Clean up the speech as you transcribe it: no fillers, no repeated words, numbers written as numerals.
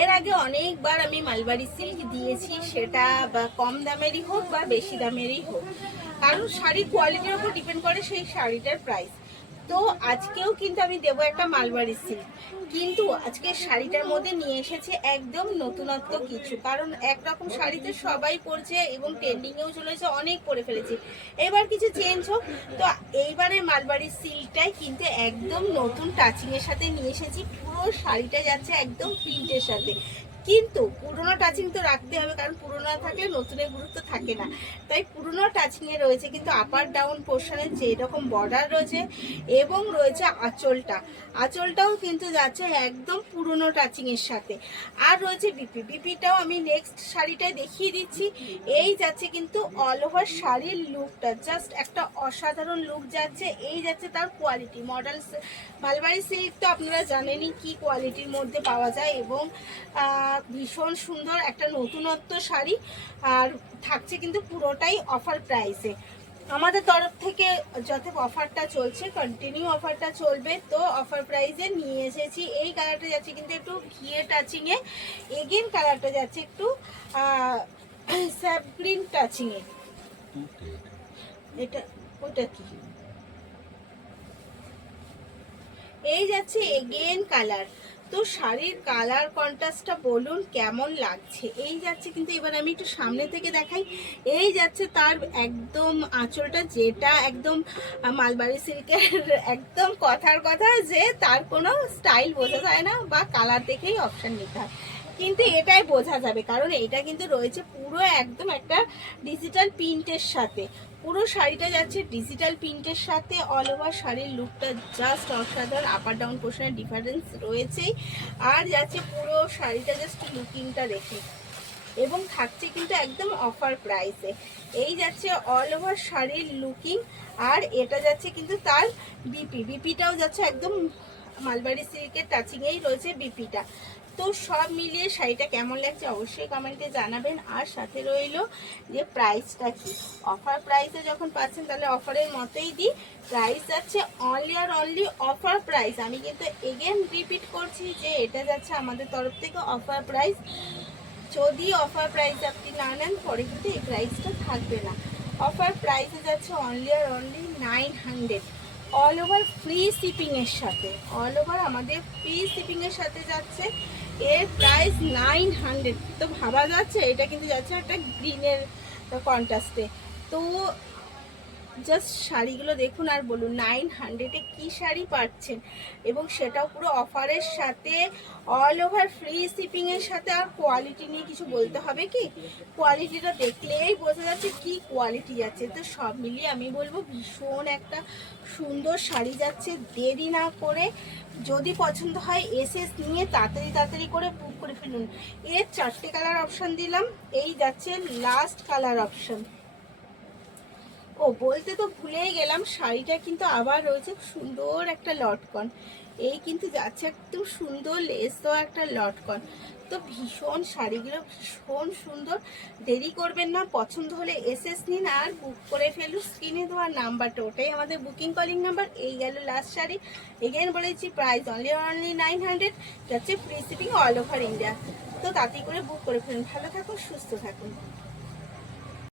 এর আগে অনেকবার আমি মালবাড়ি সিল্ক দিয়েছি, সেটা বা কম দামেরই হোক বা বেশি দামেরই হোক, কারণ শাড়ির কোয়ালিটির উপর ডিপেন্ড করে সেই শাড়িটার প্রাইস। তো আজকেও কিন্তু আমি দেবো একটা মালবাড়ি সিল্ক, কিন্তু আজকে শাড়িটার মধ্যে নিয়ে এসেছে একদম নতুনত্ব কিছু, কারণ একরকম শাড়িতে সবাই পরছে এবং ট্রেন্ডিংয়েও চলেছে, অনেক পরে ফেলেছে। এবার কিছু চেঞ্জ হোক। তো এইবারে মালবাড়ি সিল্কটাই কিন্তু একদম নতুন টাচিংয়ের সাথে নিয়ে এসেছি। পুরো শাড়িটা যাচ্ছে একদম প্রিন্টের সাথে, কিন্তু পুরোনো টাচিং তো রাখতে হবে, কারণ পুরোনো থাকলে নতুনের গুরুত্ব থাকে না। তাই পুরোনো টাচিংয়ে রয়েছে কিন্তু আপার ডাউন পোর্শনে যেরকম বর্ডার রয়েছে, এবং রয়েছে আঁচলটাও কিন্তু যাচ্ছে একদম পুরোনো টাচিংয়ের সাথে। আর রয়েছে বিপিটাও আমি নেক্সট শাড়িটায় দেখিয়ে দিচ্ছি। এই যাচ্ছে কিন্তু অল ওভার শাড়ির লুকটা জাস্ট একটা অসাধারণ লুক যাচ্ছে। এই যাচ্ছে তার কোয়ালিটি। মডেল মালবাড়ি সিল্ক তো আপনারা জানেনই কি কোয়ালিটির মধ্যে পাওয়া যায়, এবং ভীষণ সুন্দর একটা নতুনত্ব শাড়ি। আর থাকছে কিন্তু পুরোটাই অফার প্রাইসে। আমাদের তরফ থেকে যত অফারটা চলছে, কন্টিনিউ অফারটা চলবে, তো অফার প্রাইসে নিয়ে এসেছি। এই কালারটা যাচ্ছে কিন্তু একটু ঘিয়ে টাচিংয়ে, এগেন কালারটা যাচ্ছে একটু স্যাপ গ্রিন টাচিংয়ে। এটা ওটা কি, এই যাচ্ছে এগেন কালার। তো শাড়ির কালার কন্ট্রাস্টটা বলুন কেমন লাগছে। এই যাচ্ছে কিন্তু, এবার আমি একটু সামনে থেকে দেখাই। এই যাচ্ছে তার একদম আঁচলটা, যেটা একদম মালবাড়ি সিল্কের একদম কথার কথা, যে তার কোনো স্টাইল বোঝা যায় না বা কালার দেখেই অপশান নিতে হয়, কিন্তু এটাই বোঝা যাবে, কারণ এটা কিন্তু রয়েছে পুরো একদম একটা ডিজিটাল প্রিন্টের সাথে। পুরো শাড়িটা যাচ্ছে ডিজিটাল প্রিন্টের সাথে। অল ওভার শাড়ির লুকটা জাস্ট অসাধারণ। আপার ডাউন পোর্শনের ডিফারেন্স রয়েছেই। আর যাচ্ছে পুরো শাড়িটা জাস্ট লুকিংটা রেখে, এবং থাকছে কিন্তু একদম অফার প্রাইসে। এই যাচ্ছে অল ওভার শাড়ির লুকিং। আর এটা যাচ্ছে কিন্তু তার বিপিটাও যাচ্ছে একদম মালবাড়ি সিল্কের টাচিংয়েই রয়েছে বিপিটা। তো সব মিলিয়ে শাড়িটা কেমন লাগছে অবশ্যই কমেন্টে জানাবেন। আর সাথে রইল যে প্রাইসটা কি, অফার প্রাইসে যখন পাচ্ছেন তাহলে অফারের মতোই দিই। প্রাইস যাচ্ছে অনলি আর অনলি অফার প্রাইস। আমি কিন্তু এগেন রিপিট করছি যে এটা যাচ্ছে আমাদের তরফ থেকে অফার প্রাইস। যদি অফার প্রাইস আপনি না নেন, পরে কিন্তু এই প্রাইসটা থাকবে না। অফার প্রাইসে যাচ্ছে অনলি আর অনলি 900, অল ওভার ফ্রি শিপিংয়ের সাথে। অল ওভার আমাদের ফ্রি শিপিংয়ের সাথে যাচ্ছে। এর প্রাইস 900। তো ভাবা যাচ্ছে এটা কিন্তু যাচ্ছে একটা গ্রিনের কন্ট্রাস্টে। তো জাস্ট শাড়িগুলো দেখুন আর বলুন 900-এ কী শাড়ি পাচ্ছেন, এবং সেটাও পুরো অফারের সাথে, অল ওভার ফ্রি শিপিংয়ের সাথে। আর কোয়ালিটি নিয়ে কিছু বলতে হবে কি, কোয়ালিটিটা দেখলেই বোঝা যাচ্ছে কি কোয়ালিটি যাচ্ছে। তো সব মিলিয়ে আমি বলবো ভীষণ একটা সুন্দর শাড়ি যাচ্ছে। দেরি না করে যদি পছন্দ হয় এসে নিয়ে তাড়াতাড়ি করে বুক করে ফেলুন। এর 4টে কালার অপশান দিলাম, এই যাচ্ছে লাস্ট কালার অপশান। ও বলতে তো ভুলেই গেলাম, শাড়িটা কিন্তু আবার রয়েছে সুন্দর একটা লটকন। এই কিন্তু যাচ্ছে একদম সুন্দর লেস দেওয়া একটা লটকন। তো ভীষণ শাড়িগুলো ভীষণ সুন্দর। দেরি করবেন না, পছন্দ হলে এসএস নিন আর বুক করে ফেলুন। স্ক্রিনে দেওয়ার নাম্বারটা ওটাই আমাদের বুকিং কলিং নাম্বার। এই গেল লাস্ট শাড়ি। এগেন বলেছি প্রাইস অনলি 900, যাচ্ছে free shipping all over India. তো তাড়াতাড়ি করে বুক করে ফেলুন। ভালো থাকুন, সুস্থ থাকুন।